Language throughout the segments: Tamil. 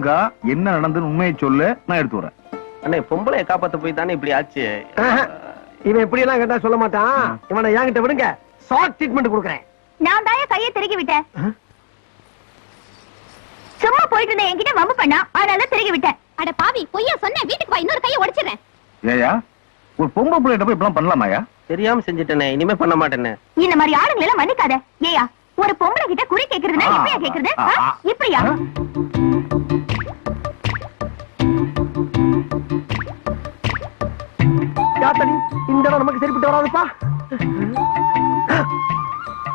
ஒழுங்கா என்ன நடந்ததுன்னு உண்மையை சொல்லு, நான் எடுத்து வரேன். அண்ணே பொம்பளைய காப்பாத்த போய் தானே இப்படி ஆச்சு. இவன் இப்படி எல்லாம் கேட்டா சொல்ல மாட்டான். இவனை என்கிட்ட விடுங்க, ஷார்ட் ட்ரீட்மெண்ட் கொடுக்குறேன். நான் தாய கையை திருகி விட்டேன். சும்மா போயிட்டு இருந்த என்கிட்ட வம்பு பண்ணா, அதனால திருகி விட்டேன். அட பாவி, பொய்யா சொன்ன. வீட்டுக்கு வா, இன்னொரு கையை உடைச்சிடுறேன். ஏயா ஒரு பொம்பளை பிள்ளைகிட்ட போய் இப்பெல்லாம் பண்ணலாமாயா? தெரியாம செஞ்சுட்டேனே, இனிமே பண்ண மாட்டேனே. இந்த மாதிரி ஆளுங்களை எல்லாம் மன்னிக்காத. ஏயா ஒரு பொம்பளை கிட்ட குறி கேக்குறதுனா எப்படியா கேக்குறது? இப்படியா? யாத்தடி இந்த இடம் நமக்கு சரிப்பட்டு வராதுப்பா.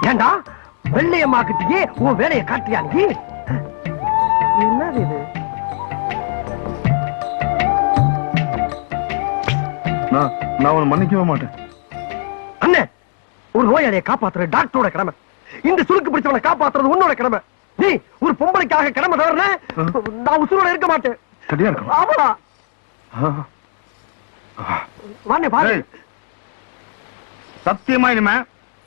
ஏண்டா வெள்ளையம்மாக்கிட்டே உன் வேலையை காட்டியா நீ? என்னது இது? நான் அவனை மன்னிக்கவே மாட்டேன். அண்ணே, ஒரு நோயாளியை காப்பாத்துற டாக்டரோட கடமை. இந்த சுருக்கு பிடிச்சவனை காப்பாத்துறது உன்னோட கடமை. நீ ஒரு பொம்பளைக்காக கடமை தவறுன, நான் உசுரோட இருக்க மாட்டேன். சரியா இருக்கும். ஆமா வாண்ணே பாரு. சத்தியமா இனிமே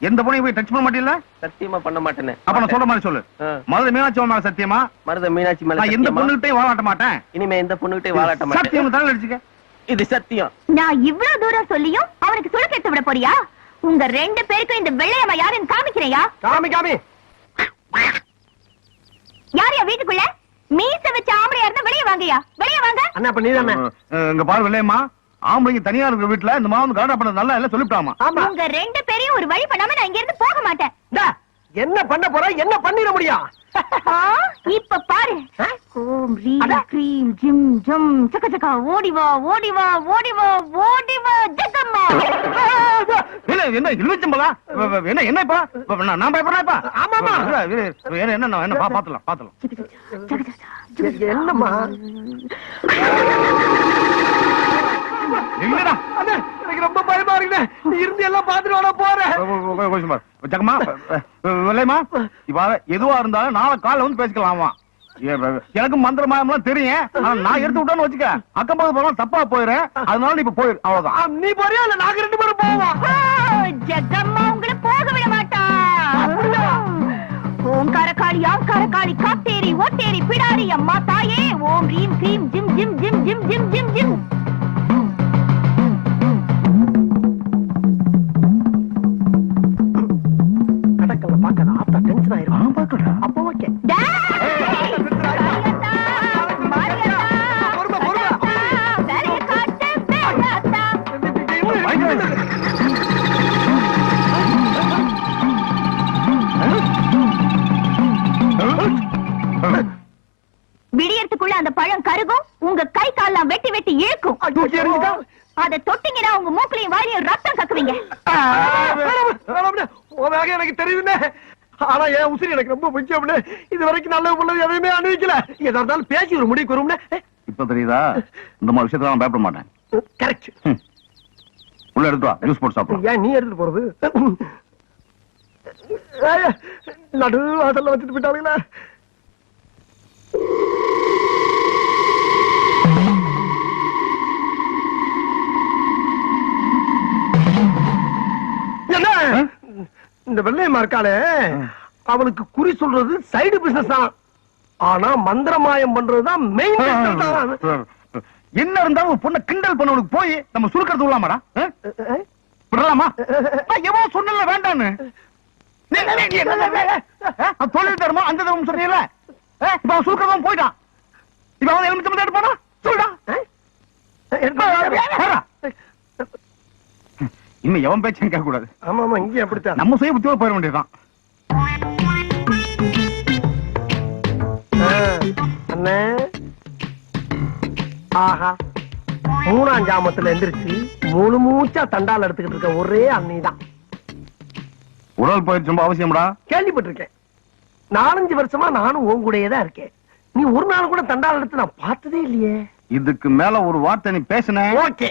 எந்த பொண்ணையும் போய் டச் பண்ண மாட்டீங்களா? சத்தியமா பண்ண மாட்டேனே. அப்ப நான் சொல்ற மாதிரி சொல்லு. மருத மீனாட்சி மேல சத்தியமா? மருத மீனாட்சி மேல நான் எந்த பொண்ணுகிட்டயும் வாழாட்ட மாட்டேன். இனிமே எந்த பொண்ணுகிட்டயும் வாழாட்ட மாட்டேன். சத்தியம் தானே அடிச்சுக்க. இது சத்தியம். நான் இவ்வளவு தூரம் சொல்லியும் அவனுக்கு சுளுக்கு எடுத்து விட போறியா? உங்க ரெண்டு பேருக்கும் இந்த வெள்ளையம்மா யாருன்னு காமிக்கிறையா? காமி காமி. யாரையா வீட்டுக்குள்ள? மீச வச்ச ஆம்பளையா இருந்தா வெளியே வாங்கயா, வெளியே வாங்க. அண்ணா அப்ப நீதானே? இங்க பாரு வெள்ளையம்மா, ஆம்பளைங்க தனியா இருக்கிற வீட்டுல இந்த மாவு காடா பண்ணது நல்லா இல்ல சொல்லிட்டாமா. உங்க ரெண்டு பேரையும் ஒரு வழி பண்ணாம நான் இங்க இருந்து போக மாட்டேன். என்ன பண்ண போற? என்ன பண்ணிட முடியும்? இப்ப பாரு. ஓம் ரீம் க்ரீம் ஜிம் ஜம் சக்க சக்க ஓடி வா ஓடி வா ஓடி வா ஓடி வா ஜெகம்மா. என்ன இழுச்சம்பளா? என்ன என்ன இப்ப நான் பயப்படுறேன் இப்ப? ஆமாமா. என்ன என்ன பாத்துலாம் பாத்துலாம். என்னம்மா? இல்லடா அண்ணே, எனக்கு ரொம்ப பயமா இருக்குண்ணே. நீ இருந்து எல்லாம் பாத்துட்டு வர போறேன். ஜகமா வெள்ளையம்மா, இப்ப எதுவா இருந்தாலும் நாளை காலைல வந்து பேசிக்கலாமா? எனக்கு மந்திர மாயம்லாம் தெரியும். நான் எடுத்து விட்டேன்னு வச்சுக்க, அக்கம் பக்கம் போலாம் தப்பா போயிடுறேன். அதனால நீ இப்ப போயிரு, அவ்வளவுதான். நீ போறியா இல்ல நாங்க ரெண்டு பேரும் போவோம்? ஜெகம்மா உங்களை போக விட மாட்டா. ஓம் கரகாளி ஆம் கரகாளி காத்தேரி ஓட்டேரி பிடாரி அம்மா தாயே. ஓம் ரீம் க்ரீம் ஜிம் ஜிம் ஜிம் ஜிம் ஜிம் ஜிம் ஜிம். கடக்கல பாக்கல ஆத்தா டென்ஷன் ஆயிரும். பாக்கடா அப்போ ஓகே. விடியறதுக்குள்ள அந்த பழம் கருகும், உங்க கை கால்லாம் வெட்டி வெட்டி இழுக்கும். அதை தொட்டிங்கன்னா உங்க மூக்களையும் வாயிலையும் ரத்தம் கக்குவீங்க. எனக்கு தெரியுதுண்ணே. ஆனா என் உசிரி எனக்கு ரொம்ப முக்கியம். இது வரைக்கும் நல்ல உள்ளது எதையுமே அனுபவிக்கல. எதா இருந்தாலும் பேசி ஒரு முடிவுக்கு வரும்னே. இப்ப தெரியுதா? இந்த மாதிரி விஷயத்துல நான் பயப்பட மாட்டேன். கரெக்ட். உள்ள எடுத்து வா, ஜூஸ் போட்டு சாப்பிடலாம். ஏன் நீ எடுத்துட்டு போறது? நடு வாசல்ல வச்சுட்டு போயிட்டாங்களா? என்ன இந்த வெள்ளையம்மா இருக்காளே, அவளுக்கு குறி சொல்றது சைடு பிசினஸ் தான். ஆனா மந்திரமாயம் பண்றதுதான் மெயின் பிசினஸ். என்ன இருந்தாலும் ஒரு பொண்ணை கிண்டல் பண்ணவனுக்கு போய் நம்ம சுருக்கிறது விடலாமாடா? விடலாமா? எவன் சொன்னல வேண்டான்னு தொழில் தருமா அந்த தரும் சொன்னீங்கல்ல. இப்ப அவன் சுருக்கிறதும் போயிட்டான். இப்ப அவன் எலுமிச்சம்பழம் எடுப்பானா? சொல்லுடா. இன்னும் எவன் பேச்சும் கேட்க கூடாது. ஆமா ஆமா, இங்கே அப்படித்தான். நம்ம சுய புத்தியோட போயிட வேண்டியதுதான். அண்ணே, ஆஹா, 3ஆம் ஜாமத்துல எந்திரிச்சு முழு மூச்சா தண்டால் எடுத்துக்கிட்டு இருக்க ஒரே அண்ணிதான். உடல் பயிற்சி ரொம்ப அவசியம்டா. கேள்விப்பட்டிருக்கேன். 4-5 வருஷமா நானும் உன் கூடயே தான் இருக்கேன். நீ ஒரு நாள் கூட தண்டால் எடுத்து நான் பார்த்ததே இல்லையே. இதுக்கு மேல ஒரு வார்த்தை நீ பேசுன. ஓகே.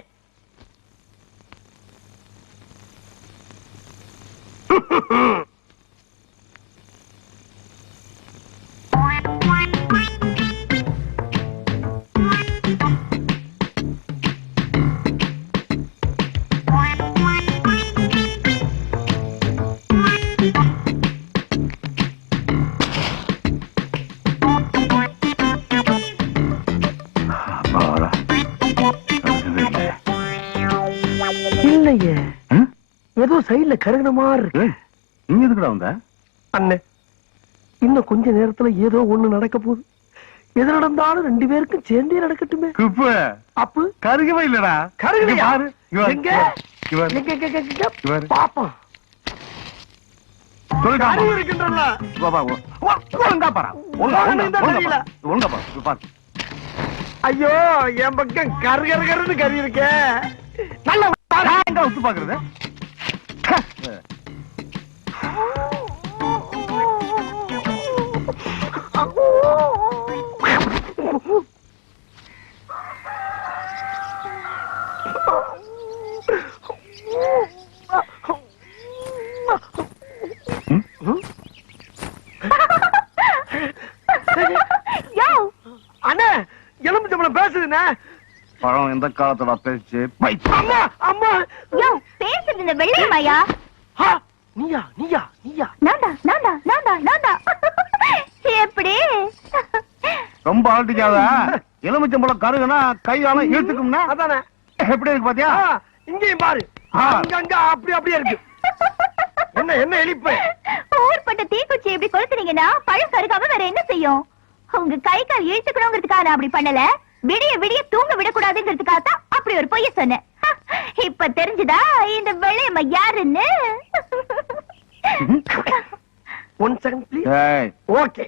ஏதோ சைடுல கருகின மாதிரி இருக்கு. ஏய், நீ எதுக்குடா வந்த? அண்ணே, இன்னும் கொஞ்ச நேரத்துல ஏதோ ஒண்ணு நடக்க போகுது. எது நடந்தாலும் 2 பேருக்கும் சேர்ந்தே நடக்கட்டுமே. குப்பு அப்பு கருகவே இல்லடா. கருகலையா? இங்க பாரு. இங்க பாரு. எங்க? இங்க பாரு. எங்க? இங்க பாரு. பாப்போம். சொல்லிட்டான் கருகு பாரு. இருக்குன்றல. வா, வா, வா. ஒழுங்கா பாரு. ஒழுங்கா தெரியல. ஒழுங்கா பாரு. இங்க பாரு. ஐயோ, என் பக்கம் கருகருன்னு கறி இருக்கே. நல்ல நான் எங்க உத்து பாக்குறது? யோ, அண்ணே, எலுமிச்சம்பழம் பேசுதுண்ணே. பழம் எந்த காலத்துல பேச்சு? அம்மா, அம்மா. யோ, பேசுறது இந்த வெள்ளையம்மாயா? ஆ, நீயா? நான்தா. எப்படி? ரொம்ப ஆட்டிக்காத. எலுமிச்சம்பழம் கருகுனா கையால இழுத்துக்கும்னா அதானே. எப்படி இருக்கு பாத்தியா? இங்கேயும் பாரு. அங்கங்க அப்படியே இருக்கு. என்ன எலிப்பு? ஊர்பட்ட தீக்குச்சி எப்படி கொளுத்துனீங்கன்னா பழம் கருகாம வேற என்ன செய்யும்? உங்க கை கால் இழுத்துக்கணுங்கிறதுக்காக நான் அப்படி பண்ணல. விடிய தூங்க விடக்கூடாதுங்கிறதுக்காக தான் அப்படி ஒரு பொய்ய சொன்னேன். இப்ப தெரிஞ்சுதா இந்த வெள்ளையம்மா யாருன்னு? 1 second please. ஏய், ஓகே.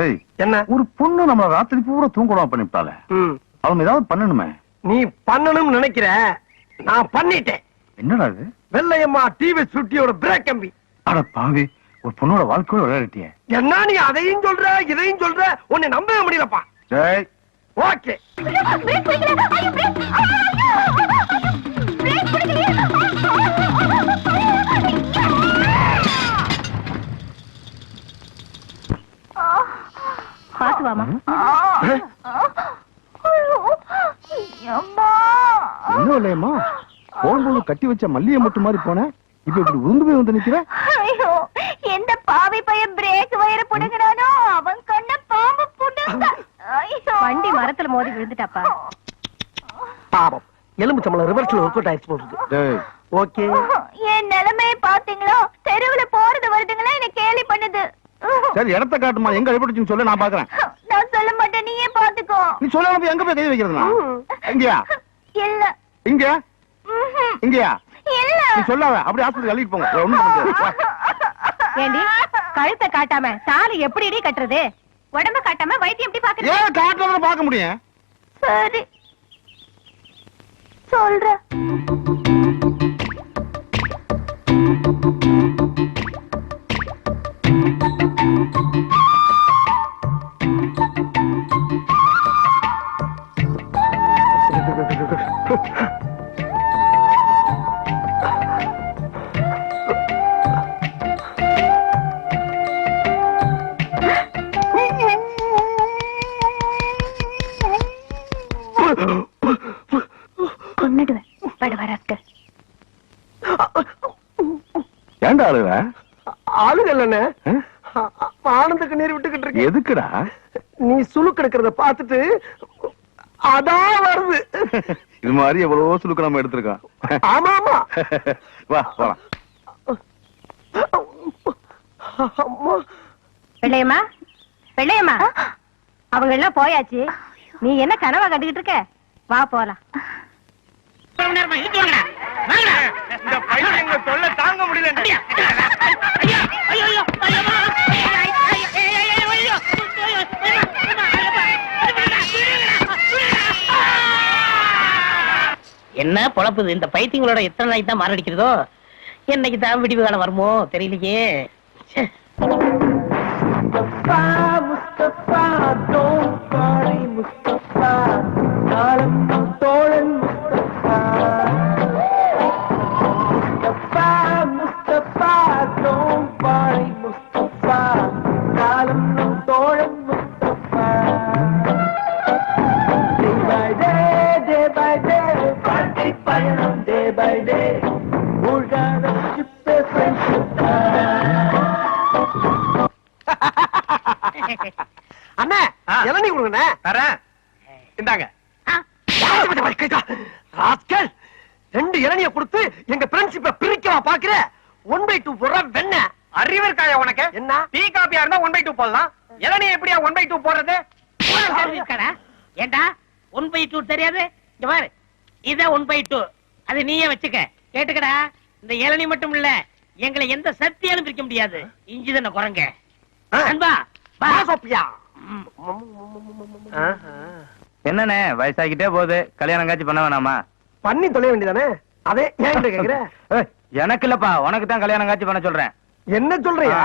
ஏய், என்ன? ஒரு பொண்ணு நம்ம ராத்திரி பூரா தூங்கலாம் பண்ணிவிட்டாளே, அவன் ஏதாவது பண்ணணுமே. நீ பண்ணணும்னு நினைக்கிற, நான் பண்ணிட்டேன். என்னடா இது? வெள்ளையம்மா டிவி சுட்டியோட பிரேக் கம்பி. அட பாவி, ஒரு பொண்ணோட வாழ்க்கையோட விளையாடிட்டியே. என்ன நீ அதையும் சொல்ற இதையும் சொல்ற, உன்னை நம்பவே முடியலப்பா. ஏய், ஓகே. பிரேக் பிடிக்கல. ஐயோ, பிரேக் பிடிக்கலையே. பாத்து வாமா. என்ன இல்லையம்மா, போகும்போது கட்டி வச்ச மல்லிகை மட்டும் மாதிரி போன, இப்ப இப்படி உருந்து போய் வந்து நிக்கிற. ஐயோ, எந்த பாவி பையன் பிரேக் வயர புடுங்கறானோ அவன் கண்ண பாம்பு புடுங்க. ஐயோ, வண்டி மரத்துல மோதி விழுந்துட்டாப்பா. பாவம், எலுமிச்சம்பழம் ரிவர்ஸ்ல ஒர்க் அவுட் ஆயிடுச்சு போகுது. டேய், ஓகே. என் நிலைமையை பாத்தீங்களோ? தெருவுல போறது வருதுங்களா என்ன கேலி பண்ணுது. சரி இடத்த காட்டுமா, எங்க அடிபட்டுச்சுன்னு சொல்லு, நான் பாக்குறேன். நான் சொல்ல மாட்டேன், நீயே பாத்துக்கோ. நீ சொல்லாம எங்க போய் கை வைக்கிறதுனா? எங்கயா? இல்ல. இங்க? இங்கயா? இல்ல. நீ சொல்லாத, அப்படியே ஹாஸ்பிடல் அள்ளிட்டு போங்க. ஒண்ணும் பண்ண முடியாது. ஏண்டி கழுத்தை காட்டாம தாலி எப்படி கட்டுறது? உடம்ப காட்டாம வைத்தியம் எப்படி பாக்குறது? ஏன் காட்டுறத பார்க்க முடியும்? சரி சொல்ற. கொன்னுடுவேன் படவராக்க. ஏன்டா அழுவ? ஆளுகல்லண்ணே, ஆனந்துக்கு நீர் விட்டுக்கிட்டு இருக்கு. எதுக்குடா? நீ சுளுக்கு எடுக்கிறத பார்த்துட்டு அதான் வருது. இது மாதிரி எவ்வளவோ சுலுக்கு நம்ம எடுத்திருக்கோம். ஆமா ஆமா. வா போலாம். அம்மா. வெள்ளையம்மா அவங்க எல்லாம் போயாச்சு. நீ என்ன கனவா கண்டுகிட்டு இருக்க? வா போலாம். இந்த பையன் தொல்லை தாங்க முடியல. என்ன பொழப்புது இந்த பைத்தியங்களோட? எத்தனை நாளைக்கு தான் மாரடிக்கிறதோ? என்னைக்கு தான் விடிவு காலம் வருமோ தெரியலையே. By day, we're gonna keep the friendship. தரேன். இந்தாங்க. ஆ, ராஸ்கல், 2 இளநிய கொடுத்து எங்க ஃப்ரெண்ட்ஷிப்பை பிரிக்கவா பாக்குற? 1/2 போடுற வெண்ண. அறிவு இருக்காயா உனக்கு? என்ன? டீ காப்பியா இருந்தா 1/2 போடலாம். இளநீ எப்படியா 1/2 போடுறது? உனக்கு அறிவு இருக்காடா? ஏண்டா 1/2 தெரியாது? இங்க பாரு, இத 1/2 அது நீயே வச்சுக்க. கேட்டுக்கடா, இந்த இளநீ மட்டும் இல்ல, எங்களை எந்த சக்தியாலும் பிரிக்க முடியாது. இஞ்சி தானே குரங்க. அன்பா வா. சோப்பியா. என்னண்ணே வயசாகிட்டே போகுது, கல்யாணம் காட்சி பண்ண வேணாமா? பண்ணி தொலைய வேண்டியதானே? அதே ஏன் கேக்குற? எனக்கு இல்லப்பா, உனக்கு தான் கல்யாணம் காட்சி பண்ண சொல்றேன். என்ன சொல்றியா?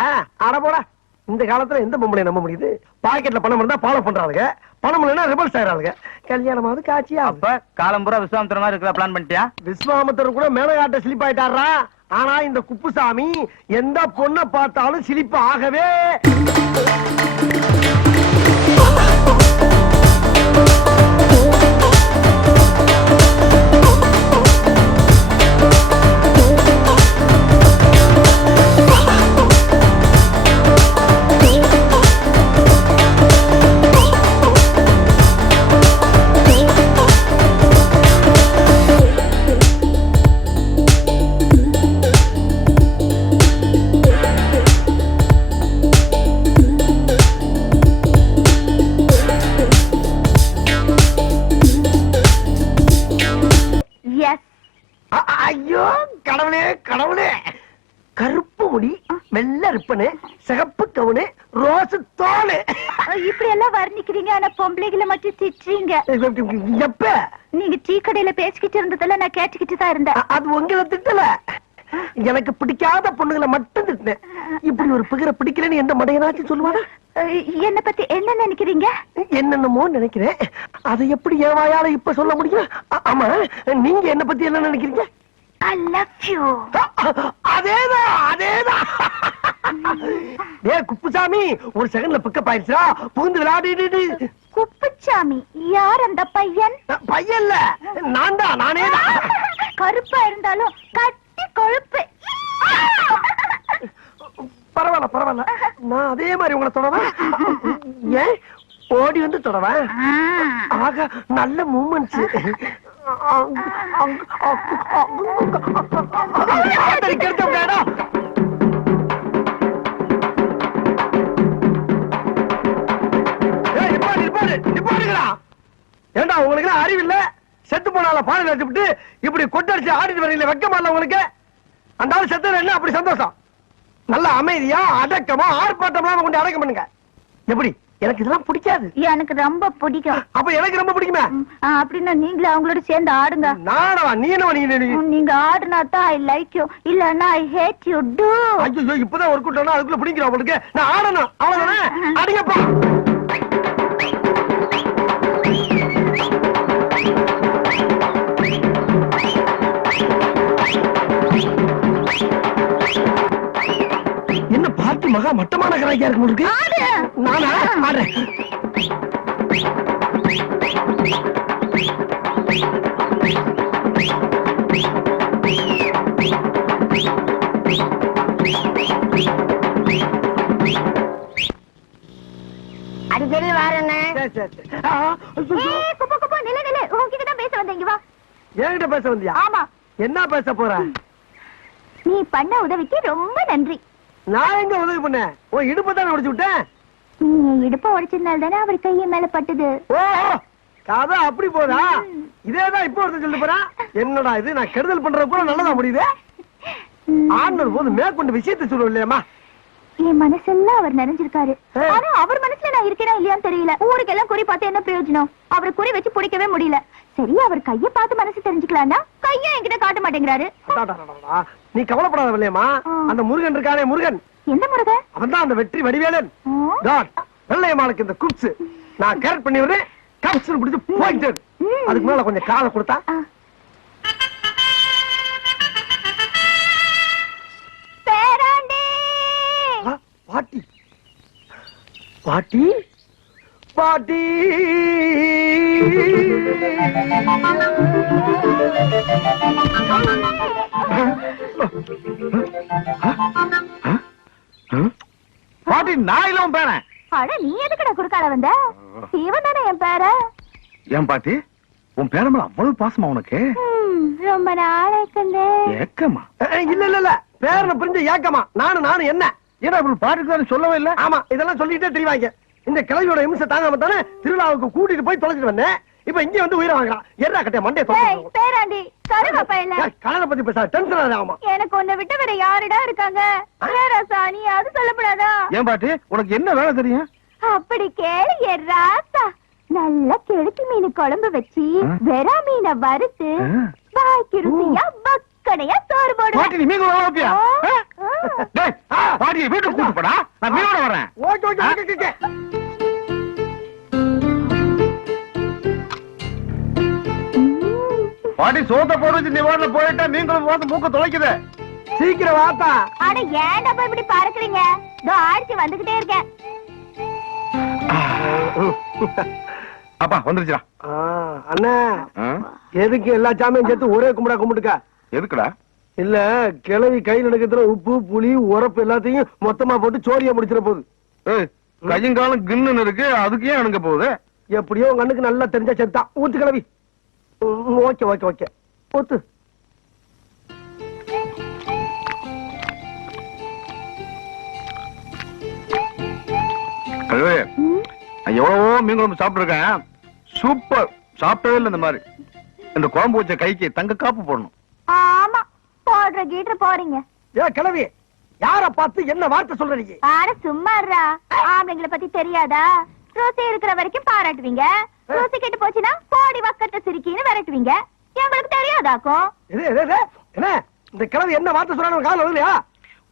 அட போடா. இந்த காலத்துல எந்த பொம்பளை நம்ப முடியுது? பாக்கெட்ல பணம் இருந்தா ஃபாலோ பண்றாளுங்க, பணம் இல்லைன்னா ரிவர்ஸ் ஆயிராளுங்க. கல்யாணமாவது காட்சியா? அப்ப காலம் பூரா விஸ்வாமித்திர மாதிரி இருக்கிற பிளான் பண்ணிட்டியா? விஸ்வாமித்திரர் கூட மேலகாட்ட சிலிப் ஆயிட்டாரா? ஆனா இந்த குப்புசாமி எந்த பொண்ணை பார்த்தாலும் சிலிப்பு ஆகவே. ஐயோ கடவுளே கடவுளே, கருப்பு முடி, வெள்ளை ரிப்பனு, சிகப்பு கவுனு, ரோஸ் தோலு. இப்படி எல்லாம் வர்ணிக்கிறீங்க, ஆனா பொம்பளைகளை மட்டும் திட்டுறீங்க. எப்ப? நீங்க டீ கடையில பேசிக்கிட்டு இருந்ததெல்லாம் நான் கேட்டுக்கிட்டு தான் இருந்தேன். அது உங்களை திட்டல, எனக்கு பிடிக்காத பொண்ணுகளை மட்டும் திட்டினேன். இப்படி ஒரு பிகரை பிடிக்கலன்னு எந்த மடையனாச்சும் சொல்லுவானா? என்ன பத்தி என்ன நினைக்கிறீங்க? என்னென்னமோ நினைக்கிறேன், அதை எப்படி என் வாயால இப்ப சொல்ல முடியும்? ஆமா, நீங்க என்ன பத்தி என்ன நினைக்கிறீங்க? I love you. அதேதான் அதேதான். ஏய் குப்புசாமி, ஒரு செகண்ட்ல பிக்கப் ஆயிடுச்சா? புகுந்து விளையாடிட்டு. குப்புச்சாமி யார் அந்த பையன்? பையன்ல நான் தான், நானே தான். கருப்பா இருந்தாலும் கட்டி கொழுப்பு. பரவாயில்ல பரவாயில்ல, நான் அதே மாதிரி உங்களை தொடவேன். ஏன் ஓடி வந்து தொடவேன்? ஆக நல்ல மூமெண்ட்ஸ். ஏண்டா உங்களுக்கு அறிவு இல்ல? செத்து போனால பால் வச்சுட்டு இப்படி கொட்டடிச்சு ஆடிட்டு வரீங்களே, வெக்கமா இல்ல உங்களுக்கு? அந்த ஆள் செத்து என்ன அப்படி சந்தோஷம்? நல்ல அமைதியா அடக்கமா ஆர்ப்பாட்டமா கொண்டு அடக்கம் பண்ணுங்க. எப்படி? எனக்கு இதெல்லாம் பிடிக்காது. எனக்கு ரொம்ப பிடிக்கும். அப்ப எனக்கு ரொம்ப பிடிக்குமே. அப்படின்னா நீங்களும் அவங்களோட சேர்ந்து ஆடுங்க. நானா? நீ என்ன? நீங்க ஆடுனா தான் ஐ லைக் யூ, இல்லன்னா ஐ ஹேட் யூ டு. ஐயோ, இப்பதான் ஒரு கூட்டம்னா அதுக்குள்ள பிடிக்கிறோம் உங்களுக்கு. நான் ஆடணும், அவ்வளவுதானே? அடிங்கப்பா. என்ன பார்ட்டி மகா மட்டமான கராய்க்கா இருக்கு உங்களுக்கு? நானா ஆடுறேன். அடிக்கடி வாரண்ணே. என்கிட்ட பேச வந்தியா? ஆமா. என்ன பேச போற? நீ பண்ண உதவிக்கு ரொம்ப நன்றி. நான் எங்க உதவி பண்ணேன்? உன் இடுப்பை தானே உடைச்சு விட்டேன். நீ இடுப்ப உடைச்சதுனால தானே அவர் கைய மேல பட்டது. ஓ, கதை அப்படி போதா? இதேதான் இப்போ ஒருத்தர் சொல்லிட்டு போறான். என்னடா இது, நான் கெடுதல் பண்றது கூட நல்லதா முடியுது. ஆண்டவர் போது மேற்கொண்டு விஷயத்தை சொல்லுவோம் இல்லையாமா? என் மனசெல்லாம் அவர் நிறைஞ்சிருக்காரு. ஆனா அவர் மனசுல நான் இருக்கேனா இல்லையான்னு தெரியல. ஊருக்கெல்லாம் குறி பார்த்து என்ன பிரயோஜனம்? அவரை குறி வச்சு பிடிக்கவே முடியல. சரி, அவர் கைய பார்த்து மனசு தெரிஞ்சுக்கலாம்னா கைய என்கிட்ட காட்ட மாட்டேங்கிறாரு. நீ கவலைப்படாத இல்லையம்மா. அந்த முருகன் இருக்கானே, முருகன். எந்த முருகன்? அவன் தான் அந்த வெற்றி வடிவேலன். வெள்ளையம்மாளுக்கு இந்த குப்ஸ் நான் கேரட் பண்ணி விடுறேன். கப்ஸ் பிடிச்சு போயிட்டு அதுக்கு மேல கொஞ்சம் காலை கொடுத்தா. பாட்டி பாட்டி பாட்டி பாட்டி நாயிலும் பேன அட நீ எதுக்குடா குறுக்கால வந்த? இவன் தானே என் பேர. ஏன் பாட்டி உன் பேரமல அவ்வளவு பாசமா உனக்கு? ரொம்ப நாளைக்குந்தே. ஏக்கமா? இல்ல இல்ல இல்ல, பேரனை புரிஞ்ச ஏக்கமா. நானும் என்ன ஏன்னா இப்படி பாட்டுக்கு சொல்லவே இல்ல. ஆமா, இதெல்லாம் சொல்லிட்டே தெரிவாங்க. இந்த கிழவியோட இம்சை தாங்காம தானே திருவிழாவுக்கு கூட்டிட்டு போய் தொலைச்சிட்டு வந்தேன். இப்ப இங்க வந்து உயிரை வாங்குறான். எறா கட்டை மண்டே ஏய் பேராண்டி கருவாப்பா இல்ல. கலரை பத்தி பேச டென்ஷன் ஆகுமா? எனக்கு உன்னை விட்டு வேற யாருடா இருக்காங்க? ராசா நீ அது சொல்லப்படாதா? ஏன் பாட்டி உனக்கு என்ன வேலை தெரியும்? அப்படி கேளு என் ராசா. நல்ல கெளுத்தி மீன் குழம்பு வச்சு வெறா மீனை வறுத்து வாய்க்கு ருசியா வக்கனையா சோறு பாட்டி போடுவேன். நீ மீன் ஓப்பியா? டேய் பாட்டியை வீட்டுக்கு கூட்டு போடா, நான் மீனோட வரேன். Okay okay okay okay. பாட்டி சோத்த போடுச்சு நீ வாடல போயிட்டா மீன்களும் போது மூக்க தொலைக்குது. சீக்கிரம் வாத்தா. அட ஏன்டா போய் இப்படி பறக்குறீங்க? இதோ ஆடிச்சு வந்துகிட்டே இருக்கேன். அப்பா வந்துருச்சுடா. அண்ணா எதுக்கு எல்லா சாமியும் சேர்த்து ஒரே கும்பிடா கும்பிட்டுக்க? எதுக்குடா? இல்ல கிளவி கையில் எடுக்கிற உப்பு புளி உரப்பு எல்லாத்தையும் மொத்தமா போட்டு சோரியா முடிச்சிட போகுது. கையும் காலம் கின்னு இருக்கு, அதுக்கு ஏன் அணுங்க போகுது? எப்படியோ உங்க அண்ணுக்கு நல்லா தெரிஞ்சா செத்தா ஊத்து கிளவி. ஓகே ஓகே ஓகே ஊத்து. எவ்வளவோ மீன் குழம்பு சாப்பிட்டு இருக்கேன், சூப்பர். சாப்பிட்டவே இல்லை இந்த மாதிரி. இந்த குழம்பு வச்ச கைக்கு தங்க காப்பு போடணும். ஆமா போடுற கீட்டர் போறீங்க. ஏ கிளவி, யார பார்த்து என்ன வார்த்தை சொல்ற நீ? ஆட சும்மாறா. ஆம்பளைங்களை பத்தி தெரியாதா? ரோசி இருக்கிற வரைக்கும் பாராட்டுவீங்க, ரோசி கெட்டு போச்சுன்னா கோடி வக்கத்தை சிரிக்கின்னு விரட்டுவீங்க. எங்களுக்கு தெரியாதாக்கும்? என்ன இந்த கிளவி என்ன வார்த்தை சொல்றாங்க கால இல்லையா?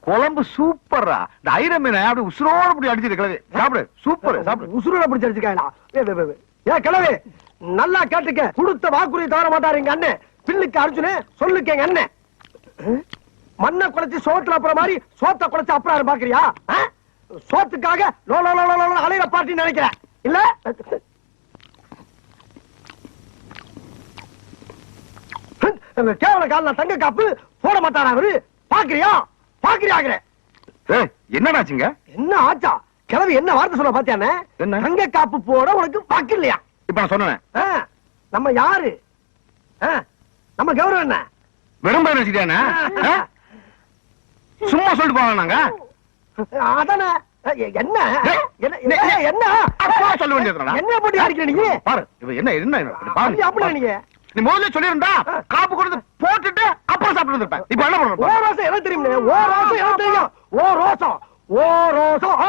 குழம்பு சூப்பரா. இந்த ஐர மீனை அப்படி உசுரோட அப்படி அடிச்சிருக்கிறது. சாப்பிடு, சூப்பர். சாப்பிடு. உசுரோட பிடிச்சு அடிச்சுக்காயா? ஏ கிளவி நல்லா கேட்டுக்க. கொடுத்த வாக்குறுதி தவற மாட்டாரு எங்க அண்ணன். பில்லுக்கு அர்ஜுனு சொல்லுக்க எங்க அண்ணன். மண்ணை குறைச்சு சோத்துல அப்புறம் மாதிரி சோத்த குறைச்சு அப்புறம் பாக்குறியா? சோத்துக்காக லோ லோ லோ லோ அலையில பாட்டி நினைக்கிறேன் இல்ல? கேவல கால தங்க காப்பு போட மாட்டாரா அவரு? பாக்குறியா பாக்குறியாங்கிற? என்னடாச்சுங்க? என்ன ஆச்சா? கிளவி என்ன வார்த்தை சொல்ல பாத்தியானே? என்ன? தங்க காப்பு போட உனக்கு பாக்கு இல்லையா? இப்ப நான் சொன்னேன். நம்ம யாரு? நம்ம கௌரவம் என்ன? வெறும் பையன் வச்சுக்கிட்டானே? சும்மா சொல்லிட்டு போவாங்க நாங்க. அதானே என்ன என்ன சொல்ல வேண்டியதுடா. என்ன போட்டு அடிக்கிற நீ? பாரு இவ என்ன என்ன பாரு. அப்படி நீங்க நீ முதல்ல சொல்லிருந்தா காப்பு கொடுத்து போட்டுட்டு அப்புறம் சாப்பிட்டு இருப்பேன். இப்ப என்ன ஓ பண்ற? ரோசம் என்ன தெரியும்? ஓ ரோசம் என்ன தெரியும்? ஓ ரோசம் ஓ ரோசம்.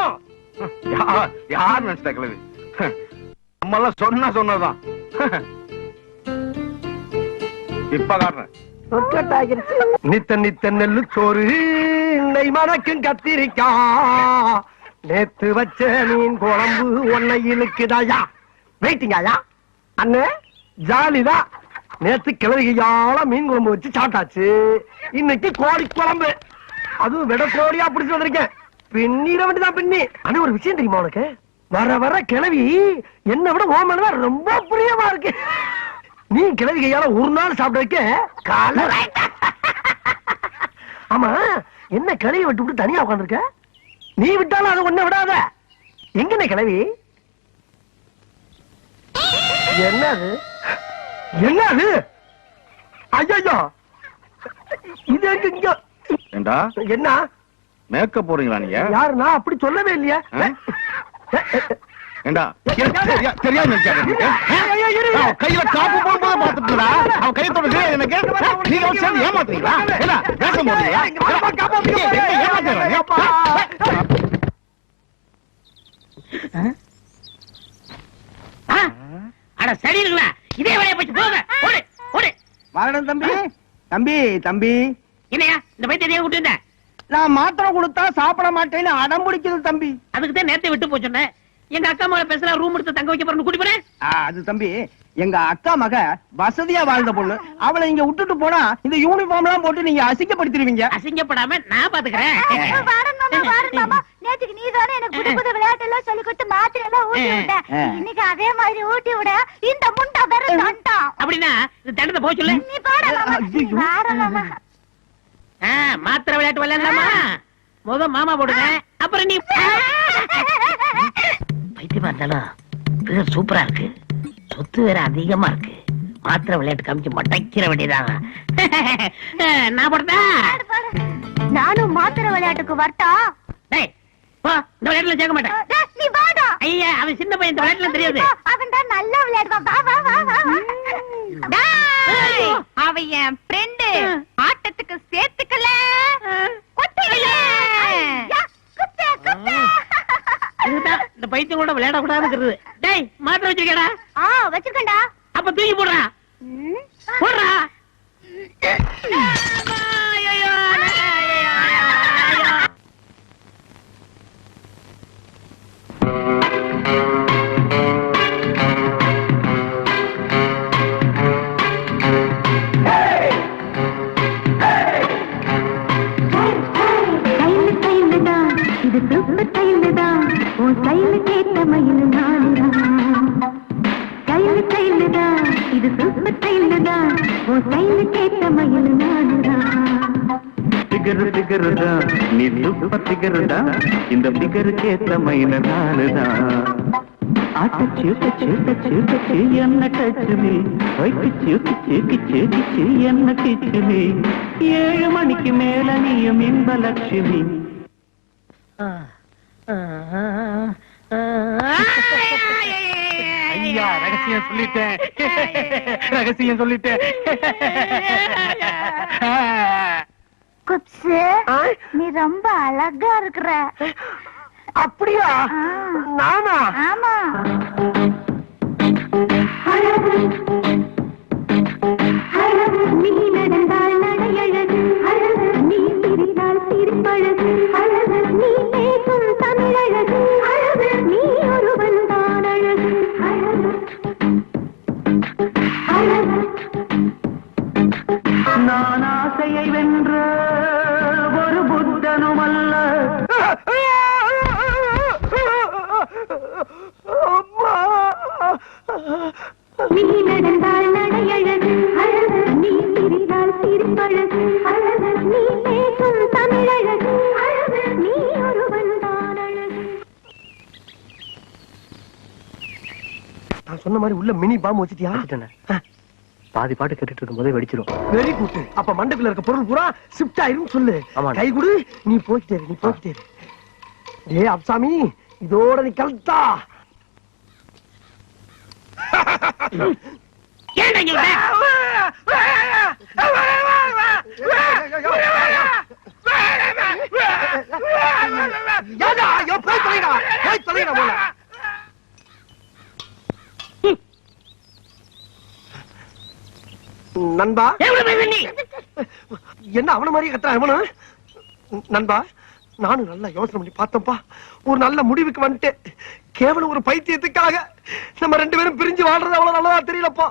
யார் நினைச்சா கிழவி? நம்ம எல்லாம் சொன்னதுதான். இப்ப காட்டுறேன். நித்த நித்த நெல்லு சோறு நெய் மணக்கும் கத்திரிக்கா நேத்து வச்ச மீன் குழம்பு ஒன்னை இழுக்குதாயா? வெயிட்டிங்காயா அண்ணே? ஜாலிதான். நேத்து கிழவியால மீன் குழம்பு வச்சு சாப்பிட்டாச்சு. இன்னைக்கு கோழி குழம்பு, அதுவும் விட கோழியா பிடிச்சு வந்திருக்கேன். பின்னிட வேண்டியதான் பின்னி. ஆனா ஒரு விஷயம் தெரியுமா உனக்கு? வர வர கிழவி என்ன விட ஓமனதான் ரொம்ப பிரியமா இருக்கு. நீ கிழவி கையால ஒரு நாள் சாப்பிட வைக்க கால. ஆமா என்ன கிழவி விட்டு விட்டு தனியா உட்காந்துருக்க? நீ விட்டாலும் அது ஒண்ணு விடாத. எங்கண்ணே கிழவி? என்னது என்னது? ஐயோ இது இங்க ஏண்டா என்ன மேக்கப் போறீங்களா நீங்க? யாரு? நான் அப்படி சொல்லவே இல்லையா? ஏண்டா தெரியாது நினைச்சாங்க. கையில காப்பு போடும்போது பாத்துட்டா அவன் கை தொடர்ந்து எனக்கு நீங்க வந்து சேர்ந்து ஏமாத்துறீங்களா? என்ன பேச முடியலையா? அட சரிங்களா? இதே வேலையை போச்சு போங்க. ஓடு ஓடு. வாகனம் தம்பி. தம்பி தம்பி என்னையா இந்த பைத்தியத்தையே விட்டு இருந்த? நான் மாத்திரை கொடுத்தா சாப்பிட மாட்டேன்னு அடம் பிடிக்குது தம்பி. அதுக்கு தான் நேரத்தை விட்டு போச்சோன்னே. எங்க அக்கா மகளை பேசலாம் ரூம் எடுத்து தங்க வைக்க போறேன்னு கூட்டி போறேன். அது தம்பி எங்க அக்கா மக வசதியா வாழ்ந்த பொண்ணு. அவளை இங்க விட்டுட்டு போனா இந்த யூனிஃபார்ம் எல்லாம் போட்டு நீங்க அசிங்கப்படுத்திடுவீங்க. அசிங்கப்படாம நான் பாத்துக்கிறேன். நேற்றுக்கு நீ தானே எனக்கு புது புது விளையாட்டு எல்லாம் சொல்லி கொடுத்து மாத்திரை எல்லாம் ஊட்டி விட்ட. இன்னைக்கு அதே மாதிரி ஊட்டி விட இந்த முண்டா வேற தண்டான். அப்படின்னா இந்த தண்டத்தை போக சொல்லு. நீ போடலாமா? மாத்திரை விளையாட்டு விளையாடலாமா? முத மாமா போடுங்க, அப்புறம் நீ எப்படிமா இருந்தாலும் பேர் சூப்பரா இருக்கு, சொத்து வேற அதிகமா இருக்கு. மாத்திரை விளையாட்டு காமிச்சு மட்டைக்கிற வேண்டியதான். நான் போடுதா? நானும் மாத்திரை விளையாட்டுக்கு வரட்டா? டேய் போ, இந்த விளையாட்டுல சேர்க்க மாட்டேன். நீ வாடா. ஐயா அவன் சின்ன பையன், இந்த விளையாட்டுல தெரியாது. அவன் தான் நல்லா விளையாடுவான். வா வா வா வா வா. டேய், அவன் என் ஃப்ரெண்ட். ஆட்டத்துக்கு சேர்த்துக்கல. குத்திடல. யா, குத்து குத்து. இதுதான் இந்த பைத்தியங்களோட விளையாட கூடாதுங்கிறது. டேய் மாத்திரை வச்சிருக்கடா? வச்சிருக்கேன்டா. அப்ப தூக்கி போடுறா, போடுறா. நீ சூப்பர் பிகருடா, இந்த பிகருக்கேத்த மயில நானுதான். ஆட்ட சீட்ட சீட்ட சீட்ட என்ன டச்சுமே, கிச்சு என்ன கிச்சுமே. 7 மணிக்கு மேல நீயும் இன்பலட்சுமி. ஐயா ரகசியம் சொல்லிட்டேன், ரகசியம் சொல்லிட்டேன். குப்ஸு, நீ ரொம்ப அழகா இருக்கிற. அப்படியா? நானா? ஆமா. நீ நடந்தால் நடையழகு, நீ சிரித்தால் சிரிப்பழகு, நீ பேசும் தமிழழகு, நீ ஒருவன் தான் அழகு. நான் ஆசையை வென்ற ஒரு புத்தனும் அல்ல. நீ நடந்தால் நடையழகு, நீ சிரித்தால் சிரிப்பழகு, நீ பேசும் தமிழழகு, நீ ஒருவன் தான் அழகு. நான் சொன்ன மாதிரி உள்ள மினி பாம் வச்சிட்டியா? பாதி பாட்டு கேட்டுட்டு இருக்கும் போதே வெடிச்சிடும். Very good. அப்ப மண்டபத்துல இருக்க பொருள் பூரா ஷிஃப்ட் ஆயிரும் சொல்லு. ஆமா. கை குடு, நீ போயிட்டே இரு, நீ போயிட்டே இரு. ஏ அப்சாமி, இதோட நீ கல்தா. ஏன்டா இங்க வந்த? ஏடா, ஐயோ, போய் தொலைடா, போய் தொலைடா போல. நண்பா, எவ்வளவு பேர் நீ? என்ன அவன மாதிரி கத்துறான் இவனு? நண்பா, நானும் நல்லா யோசனை பண்ணி பார்த்தப்பா, ஒரு நல்ல முடிவுக்கு வந்துட்டேன். கேவலம் ஒரு பைத்தியத்துக்காக நம்ம 2 பேரும் பிரிஞ்சு வாழ்றது அவ்வளவு நல்லதா தெரியலப்பா,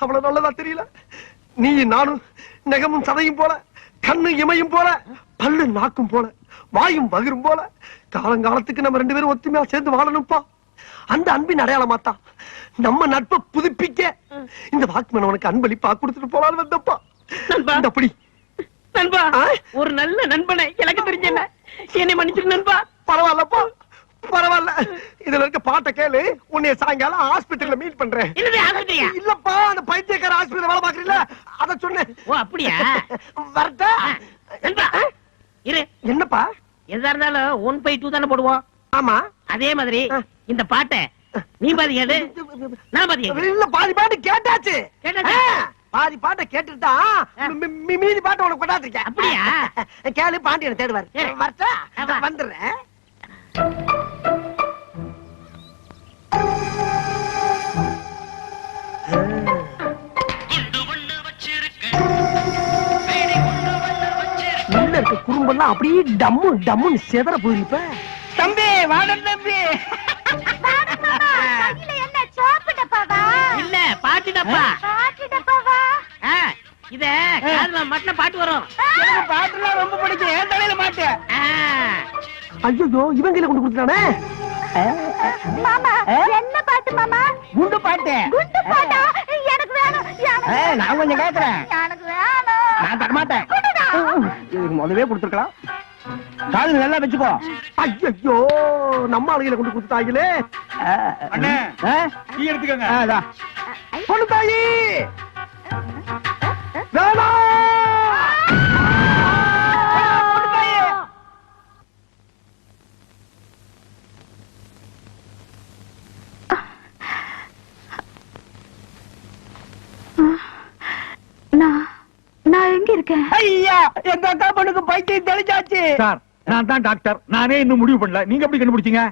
அவ்வளவு நல்லதா தெரியல. நீ நானும் நெகமும் சதையும் போல, கண்ணு இமையும் போல, பல்லு நாக்கும் போல, வாயும் பகிரும் போல, காலங்காலத்துக்கு நம்ம 2 பேரும் ஒத்துமையா சேர்ந்து வாழணும்ப்பா. அந்த அன்பின் அடையாளமாத்தான் நம்ம நட்பை புதுப்பிக்க இந்த வாக்மேன் உனக்கு அன்பளிப்பா கொடுத்துட்டு போலான்னு வந்தப்பா. அப்படி நண்பா, ஒரு நல்ல நண்பனை எனக்கு தெரிஞ்ச என்னை மன்னிச்சிரு நண்பா. பரவாயில்லப்பா, பரவாயில்ல. இதுல இருக்க பாட்டை கேளு, உன்னைய சாயங்காலம் ஆஸ்பத்திரியில மீட் பண்றேன். இல்லப்பா, அந்த பைத்தியக்கார ஆஸ்பத்திரியில வேலை பாக்குறீல்ல, அத சொன்னேன். ஓ அப்படியா? வரட்டா நண்பா இரு. என்னப்பா? எதா இருந்தாலும் 1/2 தானே போடுவோம். ஆமா, அதே மாதிரி இந்த பாட்டை நீ பாதி கேடு, நான் பாதி கேடு. இல்ல, பாதி பாட்டு கேட்டாச்சு. கேட்டாச்சா? பாதி பாட்டை கேட்டுட்டா மீதி பாட்டை உனக்கு கொண்டாந்துருக்கேன். அப்படியா? கேளு, பாண்டியனை தேடுவாரு. சரி. வரட்டா, வா. வந்துடுறேன். உள்ள இருக்க குறும்பெல்லாம் அப்படியே டம்மு டம்முன்னு செதற போயிருப்ப. தம்பி வாடன் தம்பி. என்ன சோப்பு டப்பாவா? இல்ல பாட்டு டப்பா. பாட்டு டப்பாவா? இத காதுல மாட்டின பாட்டு வரும். எனக்கு பாட்டுலாம் ரொம்ப பிடிக்கும், என் தலையில மாட்டு. ஐயோ, இவன் கையில கொண்டு கொடுத்துட்டானே. மாமா, என்ன பாட்டு மாமா? குண்டு பாட்டு. குண்டு பாட்டா? எனக்கு வேணும். நான் கொஞ்சம் கேக்குறேன். எனக்கு வேணும். நான் தர மாட்டேன். குடுடா. இதுக்கு முதவே கொடுத்துருக்கலாம். காதுல நல்லா வச்சுக்கோ. ஐயோ நம்ம ஆளுகளை கொண்டு குடுத்தாங்களே. அண்ணே ஆ? டீ எடுத்துக்கங்க. அதான். பொண்ணு தாயி வேணாம். பொண்ணு தாயி. நான் எங்க இருக்கேன்? ஐயா எங்க அக்கா பொண்ணுக்கு பைத்தியம் தெளிச்சாச்சு. சார் நான் தான் டாக்டர். நானே இன்னும் முடிவு பண்ணல. நீங்க எப்படி கண்டுபிடிச்சீங்க?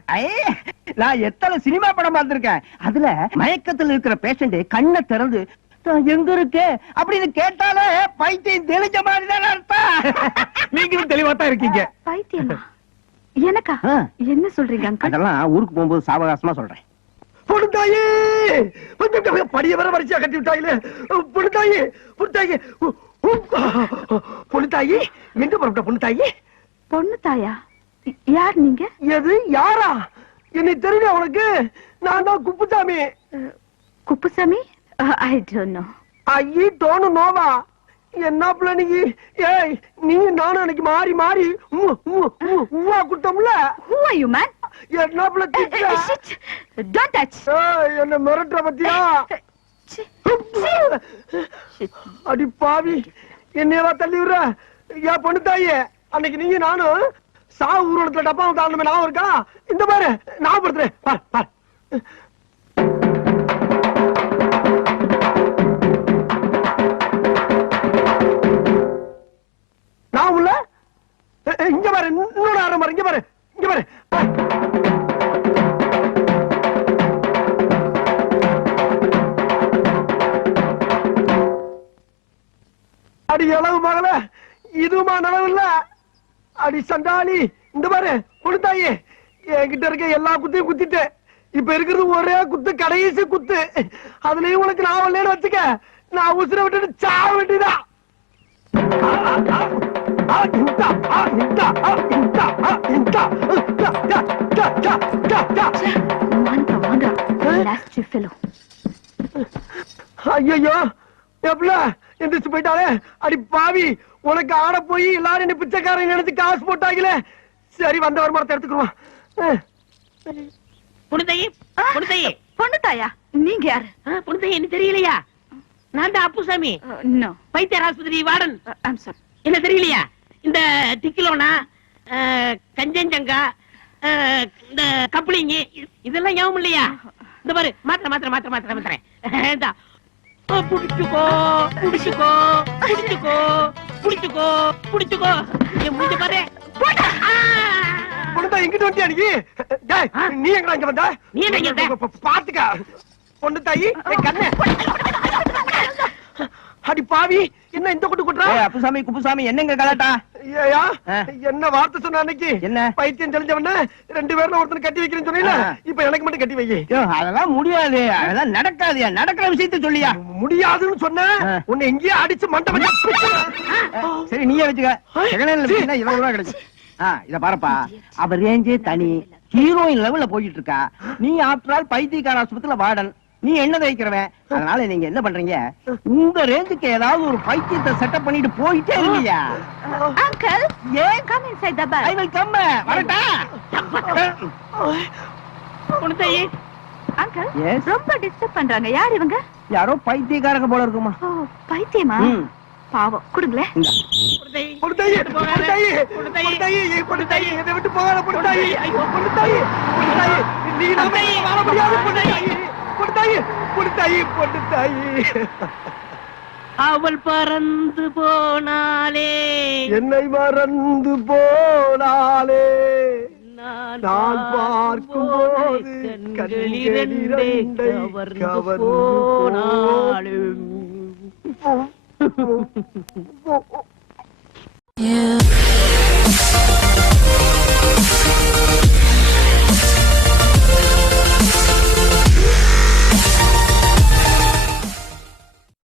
நான் எத்தனை சினிமா படம் பார்த்திருக்கேன். அதுல மயக்கத்துல இருக்கிற பேஷண்ட் கண்ணை திறந்து "நான் எங்க இருக்கு அப்படின்னு கேட்டாலே பைத்தியம் தெளிஞ்ச மாதிரி தான் அர்த்தம். நீங்களும் தெளிவா தான் இருக்கீங்க. பைத்தியமா? எனக்கா? ஆ. என்ன சொல்றீங்க அங்கிள்? அதெல்லாம் ஊருக்கு போகும்போது சாவகாசமா சொல்றேன். பொண்ணு தாயி படிய வர வரிசையா கட்டி விட்டாங்களே. பொண்ணு தாயி பொண்ணு தாயி பொண்ணு தாயி எங்க புறப்பட்ட பொண்ணு தாயி? பொண்ணு தாயா? யார் நீங்க? எது யாரா? என்னை தெரியும் உனக்கு? நான் தான் Kuppusamy. Kuppusamy? I don't know. ஐயி டோனு நோவா? என்ன பிள்ளைங்க? ஏய் நீ நானும் அன்னைக்கு மாறி மாறி Uva குட்டம்ல. Who are you, man? என்ன பிள்ளை திட்டுற? Shit. Don't touch. ஏய் என்ன மிரட்டுற பத்தியா? Shit. அடி பாவி என்னையவா தள்ளி விடுற? ஏன் பொண்ணு தாயே அன்னைக்கு நீங்க நானும் சாவு ஊர்வலத்துல டப்பா தாண்டமே ஞாபகம் இருக்கா? இந்த பாரு ஞாபகப்படுத்துறேன். பார் பார். நான் உள்ள இங்க பாரு இன்னொரு ஆரம் பாரு. இங்க பாரு இங்க பாரு. அடி அளவு மகள இதுமா நனவு இல்ல. அடி சண்டாளி இந்த பாரு பொண்ணு தாயி என்கிட்ட இருக்க எல்லா குத்தையும் குத்திட்டு இப்ப இருக்கிறது ஒரே குத்து கடைசி குத்து. அதுலயும் உனக்கு நான் வரலன்னு வச்சுக்க நான் உசுர விட்டுட்டு சாவ வேண்டியதான். Nasty fellow. ஐயோ எப்பல எந்திரிச்சு போயிட்டாலே. அடி பாவி உனக்கு ஆட போய் எல்லாரும் என்ன பிச்சைக்காரன் நினைச்சு காசு போட்டாங்களே. சரி வந்த வருமானத்தை எடுத்துக்குவான். புனிதையே புனிதையே பொண்ணு தாயா? நீங்க யாரு? புனிதையே என்ன தெரியலையா? நான் தான் அப்புசாமி, No. பைத்தியர் ஆஸ்பத்திரி வார்டன். I'm sorry. என்ன தெரியலையா? இந்த டிக்கிலோனா கஞ்சஞ்சங்கா இந்த கப்ளிங் இதெல்லாம் ஞாபகம் இல்லையா? இந்த பாரு மாத்திரை மாத்திரை மாத்திரை மாத்திரை மாத்திரை இந்தா. புடிச்சுக்கோ புடிச்சுக்கோ புடிச்சுக்கோ புடிச்சுக்கோ புடிச்சுக்கோ. என் முடிஞ்ச பாரு. பொண்ணு தாய் எங்கிட்ட வந்தியா நீ? டேய் நீ எங்கடா இங்க வந்த? நீ என்ன இங்க வந்த? பாத்துக்க பொண்ணு தாயி என் கண்ணே. அடி பாவி என்ன இந்த குட்டு குட்டுறா? அப்புசாமி குப்புசாமி என்னங்க கலாட்டா? ஏயா என்ன வார்த்தை சொன்ன அன்னைக்கு? என்ன? பைத்தியம் தெளிஞ்சவன 2 பேர்ல ஒருத்தன் கட்டி வைக்கிறேன்னு சொன்னீல. இப்ப எனக்கு மட்டும் கட்டி வை. அதெல்லாம் முடியாது, அதெல்லாம் நடக்காதுயா. நடக்கிற விஷயத்த சொல்லியா? முடியாதுன்னு சொன்ன உன்னை எங்கேயே அடிச்சு மண்டை. சரி நீயே வச்சுக்க. செகண்ட் ஹேண்ட்ல 20 ரூபா கிடைச்சு. இத பாருப்பா, அவ ரேஞ்சே தனி, ஹீரோயின் லெவல்ல போயிட்டு இருக்கா. நீ ஆஃப்டர் ஆல் பைத்தியக்கார ஆஸ்பத்திரியில வார்டன், நீ என்ன வைக்கிறவன். அதனால நீங்க என்ன பண்றீங்க, உங்க ரேஞ்சுக்கு ஏதாவது ஒரு பைத்தியத்தை செட்டப் பண்ணிட்டு போயிட்டே இருக்கீங்க. Uncle, come inside the bus. I will come. வரட்டா? புனிதையே Uncle, Yes? ரொம்ப டிஸ்டர்ப் பண்றாங்க. யார் இவங்க? யாரோ பைத்தியக்காரங்க போல இருக்குமா. ஓ பைத்தியமா? பாவம் கொடுங்களேன். புனிதையே பொண்ணு தாயி பொண்ணு தாயி பொண்ணு தாயி பொண்ணு தாயி என்னை விட்டு போகாத பொண்ணு தாயி. பொண்ணு தாயி பொண்ணு தாயி நீ நம்ம வாழ முடியாது. பொண்ணு தாயி பொண்ணு தாயி பொண்ணு தாயி பொண்ணு தாயி. அவள் பறந்து போனாலே என்னை மறந்து போனாலே நான் நான் பார்க்கும்போது கண்களிரண்டே கவர்ந்து போனாலும் போனாலும்